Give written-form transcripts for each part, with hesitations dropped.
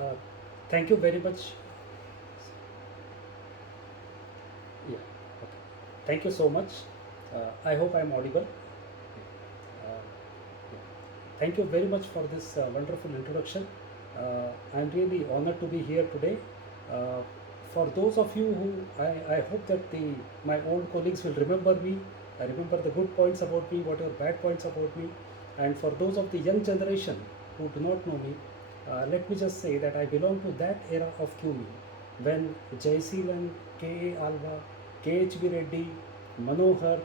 Uh, Thank you very much. Yeah. Okay. Thank you so much. I hope I'm audible. Uh, yeah. Thank you very much for this wonderful introduction. I'm really honored to be here today. Uh, for those of you who I hope that my old colleagues will remember me, remember the good points about me, whatever bad points about me. And for those of the young generation who do not know me, let me just say that I belong to that era of QME when Jayseelan, K.A. Alva, K.H.B. Reddy, Manohar,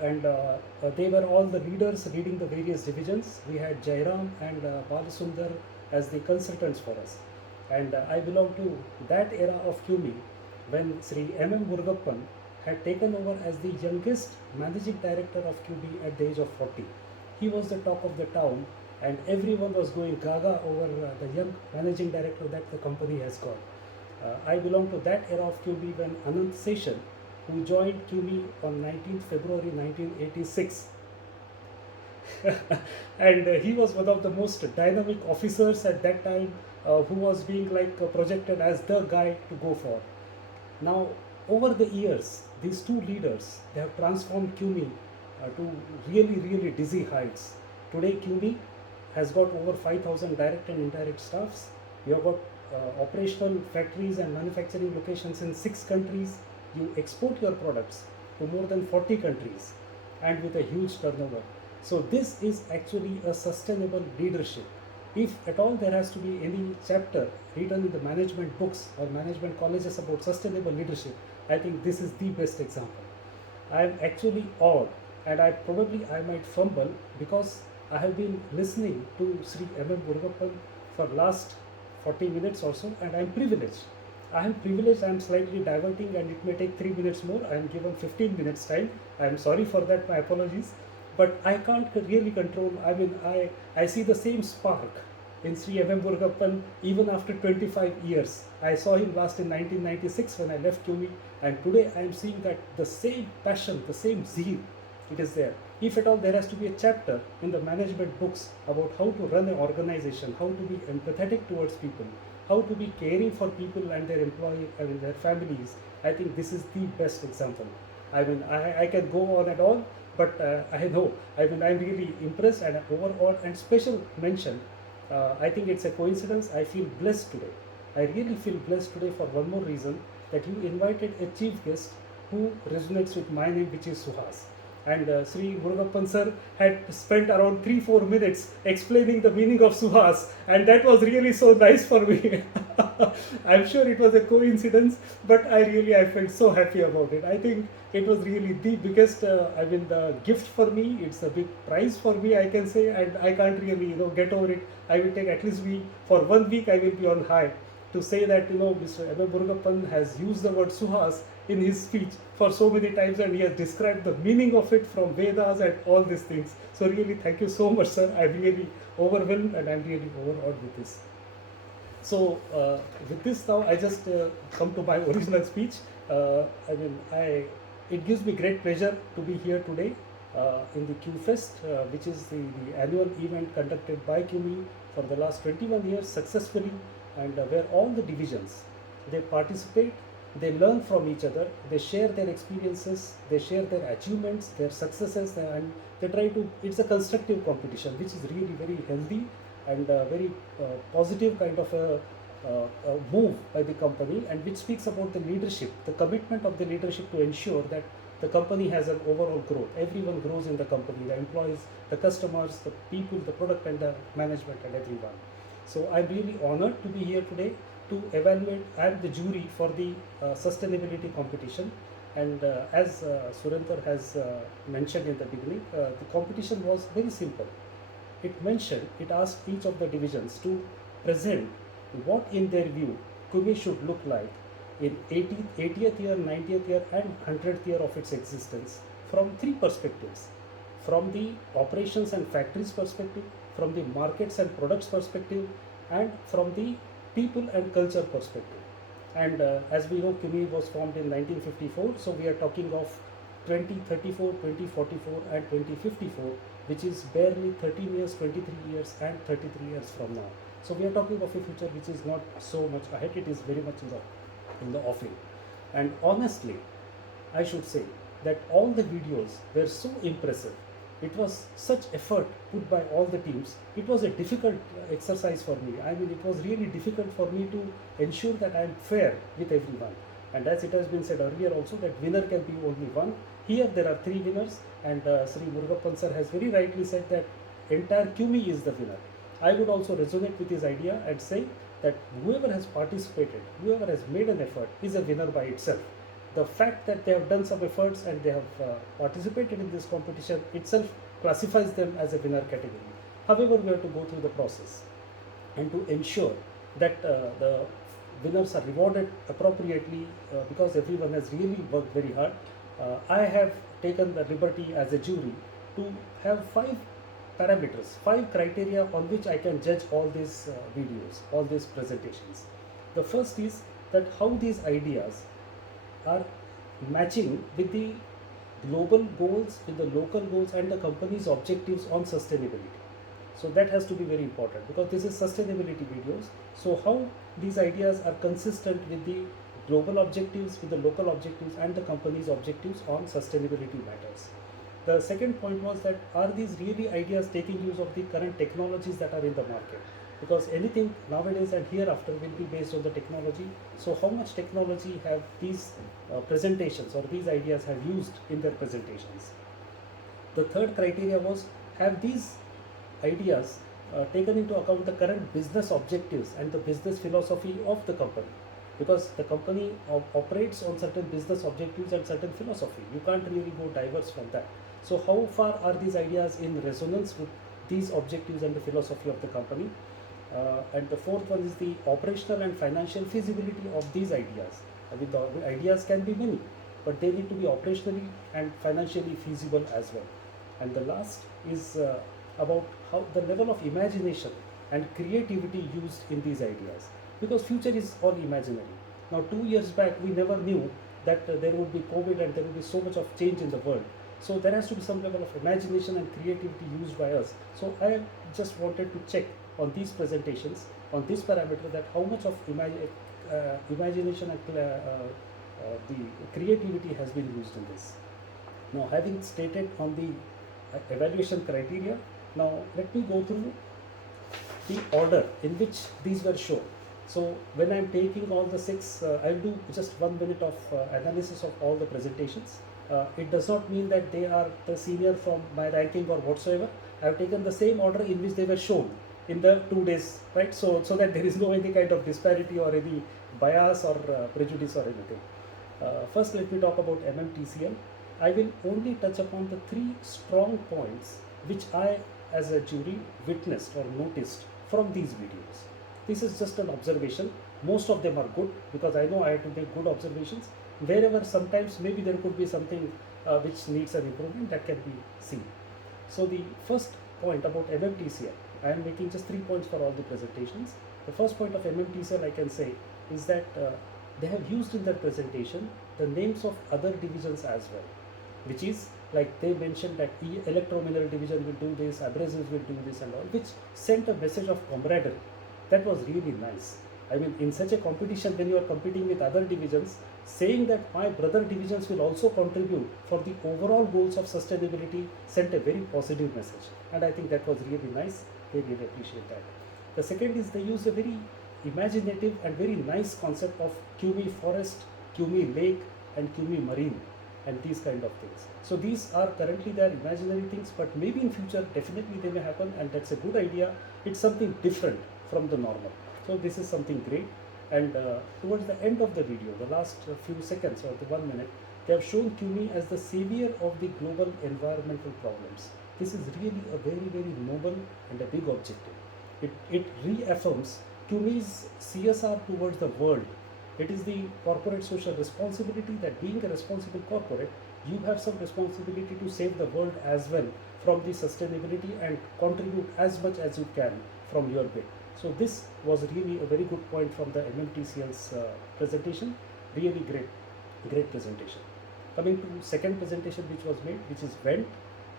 and they were all the leaders leading the various divisions. We had Jairam and Balasundar as the consultants for us. And I belong to that era of QME when Sri M.M. Murugappan had taken over as the youngest managing director of QB at the age of 40. He was the talk of the town, and everyone was going gaga over the young managing director that the company has got. I belong to that era of QB when Anant Seshan, who joined QB on 19th February 1986, and he was one of the most dynamic officers at that time, who was being projected as the guy to go for. Now, over the years, these two leaders they have transformed QME to really dizzy heights. Today, QME has got over 5,000 direct and indirect staffs. You have got operational factories and manufacturing locations in 6 countries. You export your products to more than 40 countries and with a huge turnover. So, this is actually a sustainable leadership. If at all there has to be any chapter written in the management books or management colleges about sustainable leadership, I think this is the best example. I am actually awed, and I might fumble because I have been listening to Sri M.M. Murugappan for last 40 minutes or so, and I am privileged. I am privileged. I am slightly diverting, and it may take 3 minutes more. I am given 15 minutes time. I am sorry for that. My apologies, but I can't really control. I see the same spark in Sri M.M. Murugappan even after 25 years. I saw him last in 1996 when I left QME, and today I am seeing that the same passion, the same zeal, it is there. If at all there has to be a chapter in the management books about how to run an organization, how to be empathetic towards people, how to be caring for people and their their families, I think this is the best example. I can go on and on, but I know, I'm really impressed and overall, and special mention. I think it's a coincidence. I feel blessed today. I really feel blessed today for one more reason, that you invited a chief guest who resonates with my name, which is Suhas. And Sri Murugappan sir had spent around 3-4 minutes explaining the meaning of Suhas, and that was really so nice for me. I'm sure it was a coincidence, but I felt so happy about it. I think it was really the biggest, the gift for me. It's a big prize for me, I can say, and I can't really, get over it. I will take at least for 1 week, I will be on high to say that, Mr. M. Murugappan has used the word Suhas in his speech for so many times, and he has described the meaning of it from Vedas and all these things. So really, thank you so much, sir. I'm really overwhelmed and I'm really overawed with this. So with this now, I just come to my original speech. It gives me great pleasure to be here today in the QFest, which is the annual event conducted by QME for the last 21 years successfully, and where all the divisions they participate, they learn from each other, they share their experiences, they share their achievements, their successes, and they try to. It's a constructive competition, which is really very healthy and very positive kind of a move by the company, and which speaks about the leadership, the commitment of the leadership to ensure that the company has an overall growth. Everyone grows in the company, the employees, the customers, the people, the product, and the management, and everyone. So I'm really honored to be here today to evaluate. I'm the jury for the sustainability competition, and as Surinder has mentioned in the beginning, the competition was very simple. It asked each of the divisions to present what in their view Kubi should look like in 80th year, 90th year, and 100th year of its existence from three perspectives: from the operations and factories perspective, from the markets and products perspective, and from the people and culture perspective. And as we know, QME was formed in 1954, so we are talking of 2034, 2044, and 2054, which is barely 13 years, 23 years, and 33 years from now. So we are talking of a future which is not so much ahead, it is very much in the offing. And honestly, I should say that all the videos were so impressive. It was such effort put by all the teams. It was a difficult exercise for me. I mean, it was really difficult for me to ensure that I am fair with everyone. And as it has been said earlier also, that winner can be only one. Here there are three winners, and Sri Murugappan sir has very rightly said that entire QME is the winner. I would also resonate with his idea and say that whoever has participated, whoever has made an effort, is a winner by itself. The fact that they have done some efforts and they have participated in this competition itself classifies them as a winner category. However, we have to go through the process and to ensure that the winners are rewarded appropriately because everyone has really worked very hard. I have taken the liberty as a jury to have 5 parameters, 5 criteria on which I can judge all these videos, all these presentations. The first is that how these ideas are matching with the global goals, with the local goals, and the company's objectives on sustainability. So that has to be very important because this is sustainability videos. So how these ideas are consistent with the global objectives, with the local objectives, and the company's objectives on sustainability matters. The second point was that are these really ideas taking use of the current technologies that are in the market? Because anything nowadays and hereafter will be based on the technology. So how much technology have these presentations or these ideas have used in their presentations? The third criteria was, have these ideas taken into account the current business objectives and the business philosophy of the company? Because the company operates on certain business objectives and certain philosophy. You can't really go diverse from that. So how far are these ideas in resonance with these objectives and the philosophy of the company? And the fourth one is the operational and financial feasibility of these ideas. I mean, the ideas can be many, but they need to be operationally and financially feasible as well. And the last is about how the level of imagination and creativity used in these ideas. Because future is all imaginary. Now, 2 years back, we never knew that there would be COVID and there would be so much of change in the world. So there has to be some level of imagination and creativity used by us. So I just wanted to check on these presentations, on this parameter, that how much of imagination and the creativity has been used in this. Now, having stated on the evaluation criteria, now let me go through the order in which these were shown. So when I am taking all the 6, I will do just 1 minute of analysis of all the presentations. It does not mean that they are the senior from my ranking or whatsoever. I have taken the same order in which they were shown in the 2 days, right? So that there is no any kind of disparity or any bias or prejudice or anything. First, let me talk about MMTCL. I will only touch upon the 3 strong points which I, as a jury, witnessed or noticed from these videos. This is just an observation. Most of them are good because I know I have to make good observations. Wherever sometimes maybe there could be something which needs an improvement, that can be seen. So the first point about MMTCL, I am making just 3 points for all the presentations. The first point of MMTCL I can say is that they have used in their presentation the names of other divisions as well, which is like they mentioned that electromineral division will do this, abrasives will do this and all, which sent a message of camaraderie. That was really nice. I mean, in such a competition, when you are competing with other divisions, saying that my brother divisions will also contribute for the overall goals of sustainability sent a very positive message. And I think that was really nice. They really appreciate that. The second is they used a very imaginative and very nice concept of QME forest, QME lake, and QME marine, and these kind of things. So these are currently their imaginary things, but maybe in future definitely they may happen, and that's a good idea. It's something different from the normal. So this is something great. And towards the end of the video, the last few seconds or the 1 minute, they have shown QME as the savior of the global environmental problems. This is really a very, very noble and a big objective. It reaffirms QME's CSR towards the world. It is the corporate social responsibility that being a responsible corporate, you have some responsibility to save the world as well from the sustainability and contribute as much as you can from your bit. So this was really a very good point from the MMTCL's presentation. Really great presentation. Coming to second presentation which was made, which is Wendt.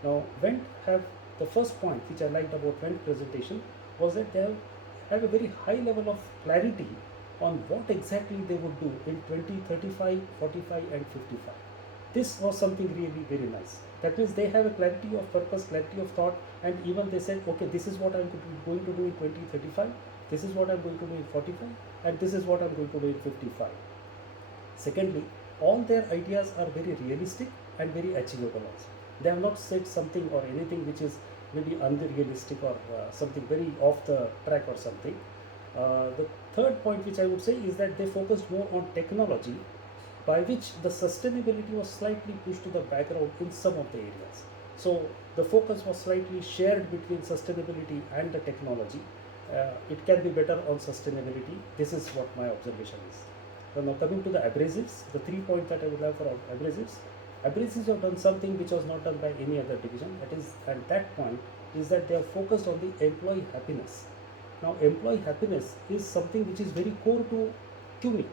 Now Wendt have the first point which I liked about Wendt presentation was that they have have a very high level of clarity on what exactly they would do in 20, 35, 45 and 55. This was something really very nice. That means they have a clarity of purpose, clarity of thought, and even they said, okay, this is what I'm going to do in 2035, this is what I'm going to do in 45, and this is what I'm going to do in 55. Secondly, all their ideas are very realistic and very achievable also. They have not said something or anything which is maybe unrealistic or something very off the track or something. The third point which I would say is that they focused more on technology, by which the sustainability was slightly pushed to the background in some of the areas. So the focus was slightly shared between sustainability and the technology. It can be better on sustainability. This is what my observation is. So now coming to the abrasives, the 3 points that I would have for abrasives. Abrasives have done something which was not done by any other division. That is, at that point, is that they are focused on the employee happiness. Now, employee happiness is something which is very core to CUMI,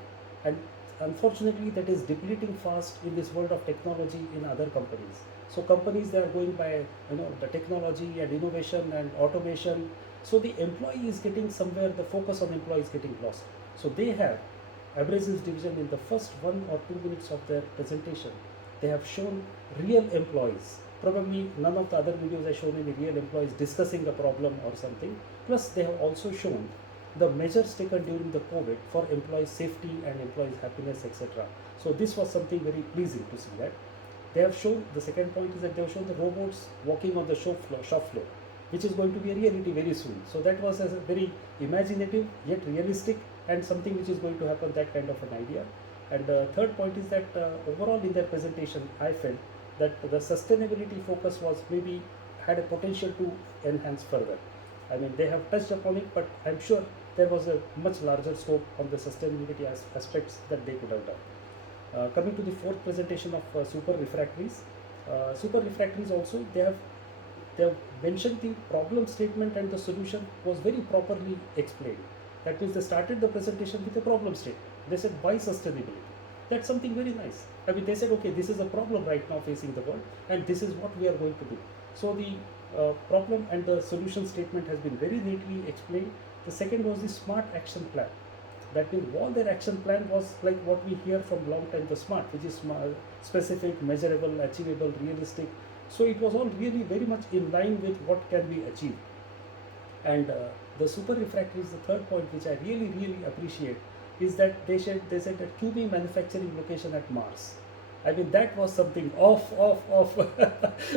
and unfortunately, that is depleting fast in this world of technology in other companies. So companies, they are going by the technology and innovation and automation. So the employee is getting somewhere, the focus on employee is getting lost. So they have abrasives division in the first 1 or 2 minutes of their presentation. They have shown real employees. Probably none of the other videos have shown any real employees discussing a problem or something. Plus, they have also shown the measures taken during the COVID for employee safety and employee happiness, etc. So this was something very pleasing to see that. They have shown, the second point is that they have shown the robots walking on the shop floor, which is going to be a reality very soon. So that was a very imaginative yet realistic and something which is going to happen, that kind of an idea. And the third point is that overall in their presentation, I felt that the sustainability focus was maybe had a potential to enhance further. I mean, they have touched upon it, but I'm sure there was a much larger scope on the sustainability aspects that they could have done. Coming to the fourth presentation of super refractories. Super refractories also, they have mentioned the problem statement and the solution was very properly explained. That means they started the presentation with a problem statement. They said, why sustainability? That's something very nice. I mean, they said, okay, this is a problem right now facing the world, and this is what we are going to do. So the problem and the solution statement has been very neatly explained. The second was the SMART action plan. That means all their action plan was like what we hear from long time, the SMART, which is specific, measurable, achievable, realistic. So it was all really very much in line with what can be achieved. And the super refractory is the third point, which I really appreciate, is that they said that QB manufacturing location at Mars. I mean, that was something off.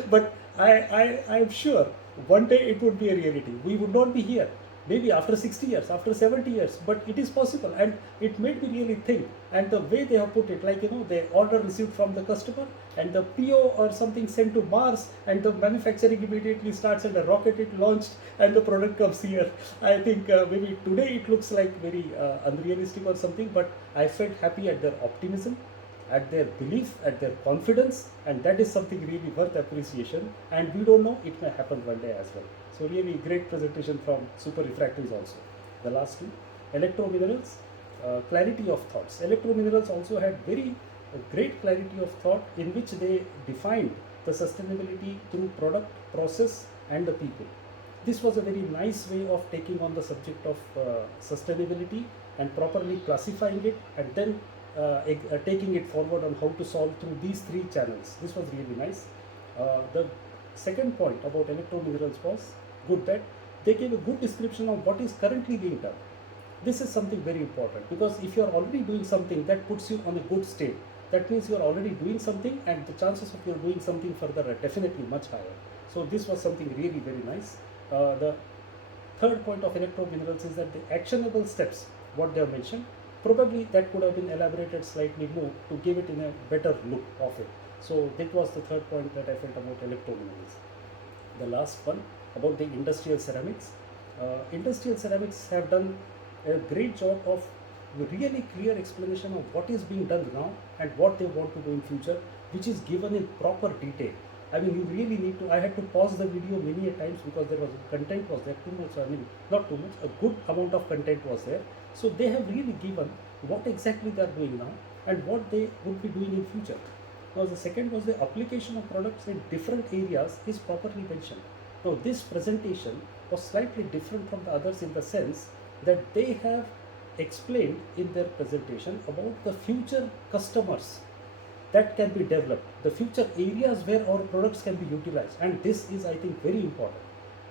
But I'm sure one day it would be a reality. We would not be here. Maybe after 60 years, after 70 years, but it is possible, and it made me really think. And the way they have put it, like, the order received from the customer and the PO or something sent to Mars, and the manufacturing immediately starts and the rocket is launched and the product comes here. I think maybe today it looks like very unrealistic or something, but I felt happy at their optimism, at their belief, at their confidence, and that is something really worth appreciation. And we don't know, it may happen one day as well. So really great presentation from super refractories also. The last two, electrominerals, clarity of thoughts. Electrominerals also had very great clarity of thought, in which they defined the sustainability through product, process and the people. This was a very nice way of taking on the subject of sustainability and properly classifying it, and then taking it forward on how to solve through these 3 channels. This was really nice. The second point about electrominerals was good, that they gave a good description of what is currently being done. This is something very important, because if you are already doing something, that puts you on a good state. That means you are already doing something, and the chances of you doing something further are definitely much higher. So this was something really very nice. The third point of electrominerals is that the actionable steps, what they have mentioned, probably that could have been elaborated slightly more to give it in a better look of it. So that was the third point that I felt about electrominerals. The last one about the industrial ceramics. Industrial ceramics have done a great job of really clear explanation of what is being done now and what they want to do in future, which is given in proper detail. I mean, you really need to, I had to pause the video many a times because there was content was there too much, I mean not too much, a good amount of content was there. So they have really given what exactly they are doing now and what they would be doing in future. Now the second was the application of products in different areas is properly mentioned. Now this presentation was slightly different from the others in the sense that they have explained in their presentation about the future customers that can be developed, the future areas where our products can be utilized. And this is, I think, very important,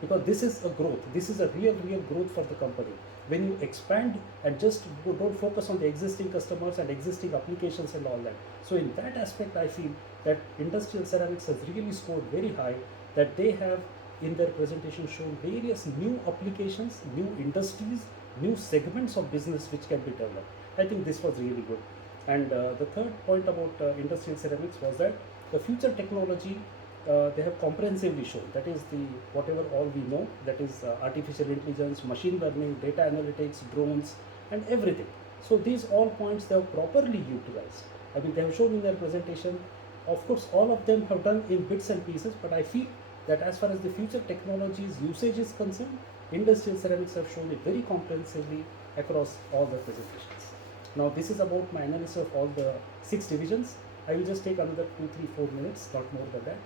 because this is a growth, this is a real growth for the company. When you expand and just don't focus on the existing customers and existing applications and all that. So in that aspect, I feel that Industrial Ceramics has really scored very high, that they have in their presentation shown various new applications, new industries, new segments of business which can be developed. I think this was really good. And the third point about Industrial Ceramics was that the future technology they have comprehensively shown, that is the whatever all we know, that is artificial intelligence, machine learning, data analytics, drones, and everything. So these all points they have properly utilized. I mean, they have shown in their presentation. Of course, all of them have done in bits and pieces, but I feel that as far as the future technologies usage is concerned, Industrial Ceramics have shown it very comprehensively across all the presentations. Now this is about my analysis of all the 6 divisions. I will just take another 2, 3, 4 minutes, not more than that.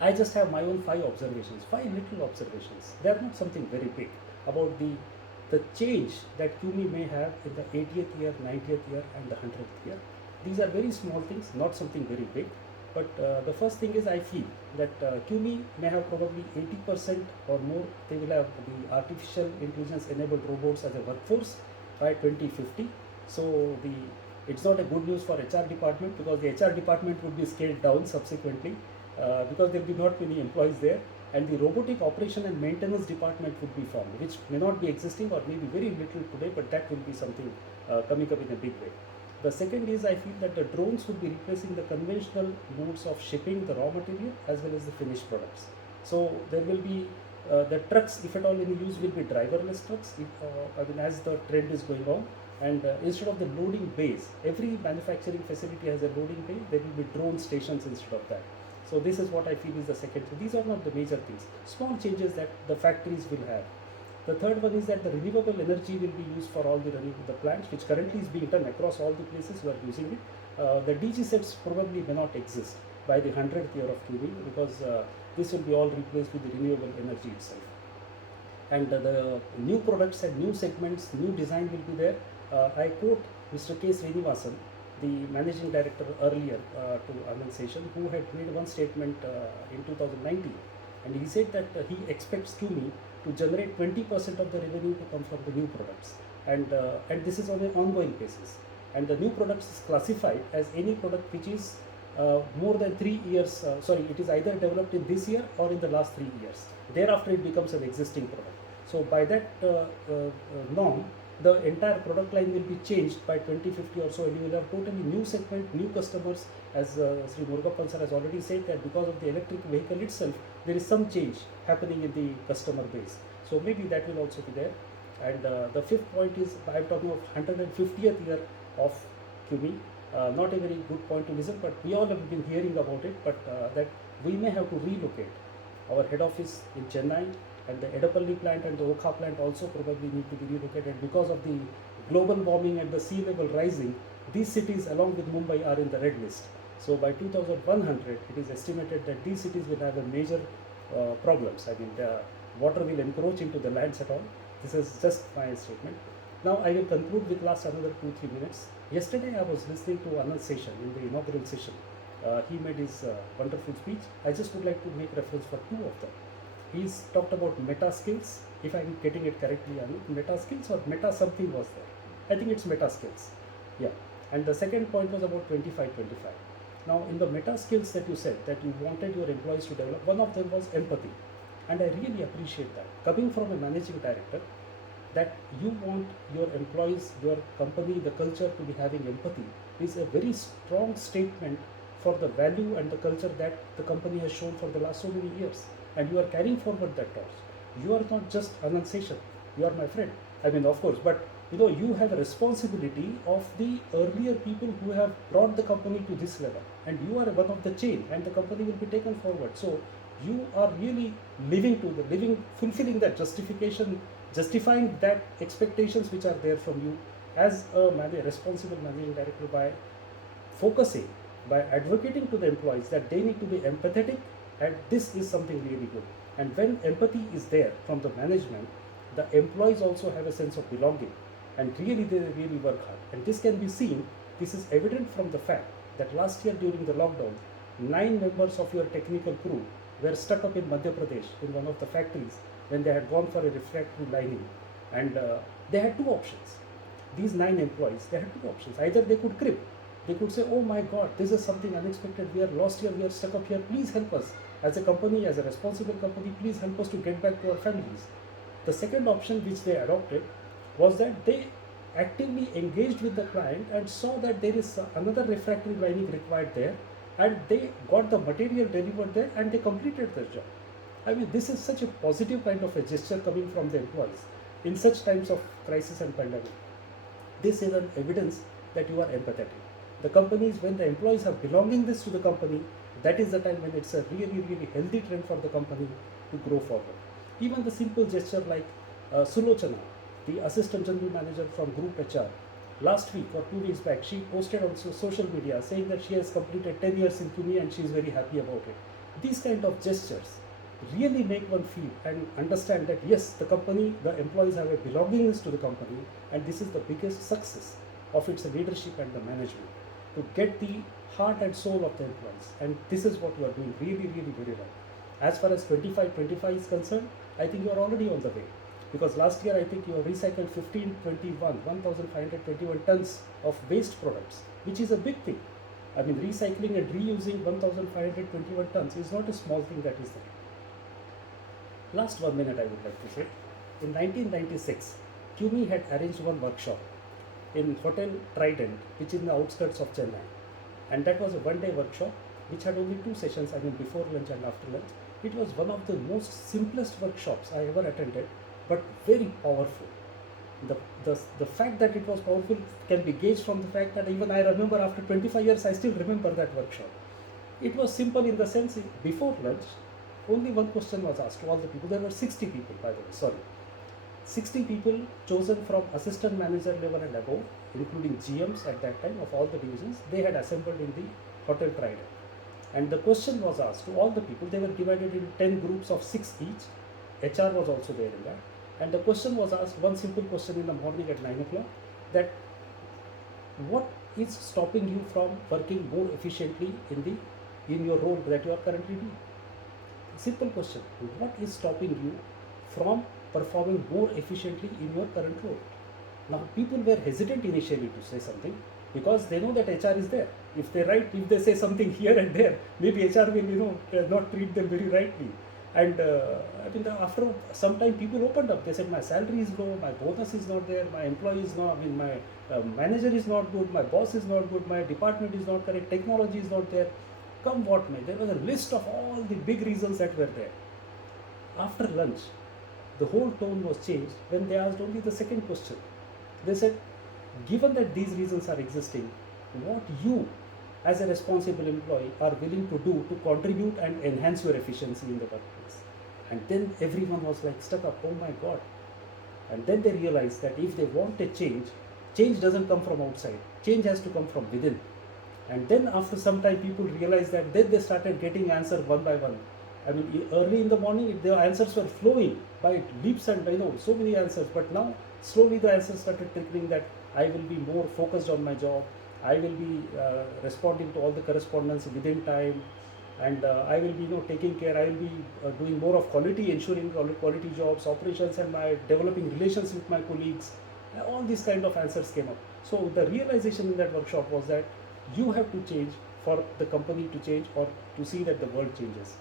I just have my own 5 observations, 5 little observations. They are not something very big about the change that QMI may have in the 80th year, 90th year and the 100th year. These are very small things, not something very big. But the first thing is, I feel that QMI may have probably 80% or more, they will have the artificial intelligence enabled robots as a workforce by 2050. So it's not a good news for HR department, because the HR department would be scaled down subsequently because there will be not many employees there, and the robotic operation and maintenance department would be formed, which may not be existing or maybe very little today, but that will be something coming up in a big way. The second is, I feel that the drones would be replacing the conventional modes of shipping the raw material as well as the finished products. So there will be the trucks, if at all in use, will be driverless trucks, I mean, as the trend is going on. And instead of the loading bays, every manufacturing facility has a loading bay, there will be drone stations instead of that. So this is what I feel is the second thing. These are not the major things, small changes that the factories will have. The third one is that the renewable energy will be used for all the plants, which currently is being done across all the places who are using it. The DG sets probably may not exist by the 100th year of QB, because this will be all replaced with the renewable energy itself. And the new products and new segments, new design will be there. I quote Mr. K. Srinivasan, the managing director earlier to Anand Seshan, who had made one statement in 2019, and he said that he expects QMI to generate 20% of the revenue to come from the new products, and this is on an ongoing basis. And the new products is classified as any product which is more than 3 years, it is either developed in this year or in the last 3 years. Thereafter it becomes an existing product. So by that norm, the entire product line will be changed by 2050 or so, and you will have totally new segment, new customers, as Sri Murugappan sir has already said, that because of the electric vehicle itself, there is some change happening in the customer base. So maybe that will also be there. And the fifth point is, I am talking of 150th year of QMI. Not a very good point to listen, but we all have been hearing about it, but that we may have to relocate our head office in Chennai, and the Edapalli plant and the Okha plant also probably need to be relocated because of the global warming and the sea level rising. These cities along with Mumbai are in the red list. So by 2100, it is estimated that these cities will have a major problems. I mean, the water will encroach into the lands at all. This is just my statement. Now I will conclude with last another 2-3 minutes. Yesterday I was listening to Anand Seshan in the inaugural session. He made his wonderful speech. I just would like to make reference for 2 of them. He's talked about meta skills, if I'm getting it correctly, Anand. Meta skills or meta something was there. I think it's meta skills. Yeah. And the second point was about 25-25. Now in the meta skills that you said that you wanted your employees to develop, one of them was empathy. And I really appreciate that. Coming from a managing director, that you want your employees, your company, the culture to be having empathy is a very strong statement for the value and the culture that the company has shown for the last so many years. And you are carrying forward that torch. You are not just Anand Seshan, you are my friend. I mean, of course, but you have a responsibility of the earlier people who have brought the company to this level, and you are one of the chain, and the company will be taken forward. So you are really fulfilling that justifying that expectations which are there from you as a responsible managing director, by focusing, by advocating to the employees that they need to be empathetic, and this is something really good. And when empathy is there from the management, the employees also have a sense of belonging, and really they really work hard. And this can be seen, this is evident from the fact that last year during the lockdown, 9 members of your technical crew were stuck up in Madhya Pradesh in one of the factories when they had gone for a refractory lining. And they had two options. These 9 employees, they had two options. Either they could crib, they could say, oh my God, this is something unexpected, we are lost here, we are stuck up here, please help us. As a company, as a responsible company, please help us to get back to our families. The second option which they adopted was that they actively engaged with the client and saw that there is another refractory lining required there, and they got the material delivered there and they completed their job. I mean, this is such a positive kind of a gesture coming from the employees in such times of crisis and pandemic. This is an evidence that you are empathetic. The companies, when the employees are belonging this to the company, that is the time when it's a really, really healthy trend for the company to grow forward. Even the simple gesture like Sulochana, the assistant general manager from Group HR, last week or 2 weeks back, she posted on social media saying that she has completed 10 years in CUNY and she is very happy about it. These kind of gestures really make one feel and understand that yes, the company, the employees have a belongingness to the company, and this is the biggest success of its leadership and the management to get the heart and soul of the employees. And this is what you are doing really, really very well. As far as 25 is concerned, I think you are already on the way, because last year I think you have recycled 1,521 tons of waste products, which is a big thing. I mean, recycling and reusing 1,521 tons is not a small thing that is there. Last 1 minute I would like to say, in 1996, CUNY had arranged one workshop in Hotel Trident, which is in the outskirts of Chennai. And that was a one-day workshop which had only 2 sessions, I mean before lunch and after lunch. It was one of the most simplest workshops I ever attended, but very powerful. The fact that it was powerful can be gauged from the fact that even I remember after 25 years, I still remember that workshop. It was simple in the sense, before lunch, only one question was asked to all the people. There were 60 people, by the way, sorry. 60 people chosen from assistant manager level and above, including GMs at that time of all the divisions. They had assembled in the Hotel Trident. And the question was asked to all the people. They were divided in 10 groups of 6 each. HR was also there in that. And the question was asked, one simple question in the morning at 9 o'clock, that what is stopping you from working more efficiently in your role that you are currently doing? Simple question. What is stopping you from performing more efficiently in your current role? Now, people were hesitant initially to say something because they know that HR is there. If they say something here and there, maybe HR will, not treat them very rightly. And I mean, after some time, people opened up. They said, my salary is low, my bonus is not there, my employee is not, my manager is not good, my boss is not good, my department is not correct, technology is not there. Come what may, there was a list of all the big reasons that were there. After lunch, the whole tone was changed when they asked only the second question. They said, given that these reasons are existing, what you as a responsible employee are willing to do to contribute and enhance your efficiency in the workplace? And then everyone was like stuck up, oh my God. And then they realized that if they want a change doesn't come from outside, change has to come from within. And then after some time, people realized that then they started getting answers one by one. I mean, early in the morning, the answers were flowing by leaps and so many answers. But now, slowly the answers started trickling that I will be more focused on my job. I will be responding to all the correspondence within time, and I will be taking care. I will be doing more of quality, ensuring quality jobs, operations, and my developing relations with my colleagues. All these kind of answers came up. So the realization in that workshop was that you have to change for the company to change or to see that the world changes.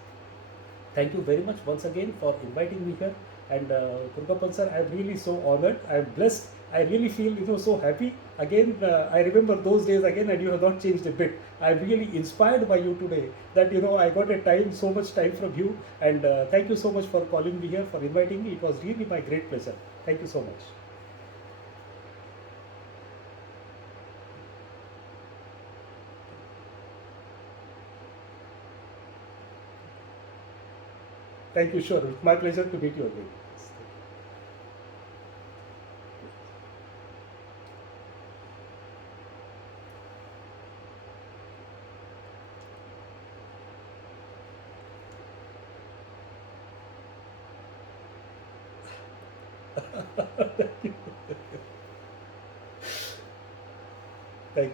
Thank you very much once again for inviting me here. And Kurgappan sir, I am really so honored. I am blessed. I really feel so happy. Again, I remember those days again, and you have not changed a bit. I am really inspired by you today. That I got so much time from you. And thank you so much for calling me here, for inviting me. It was really my great pleasure. Thank you so much. Thank you, sure. It's my pleasure to meet you again. Thank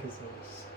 you so much.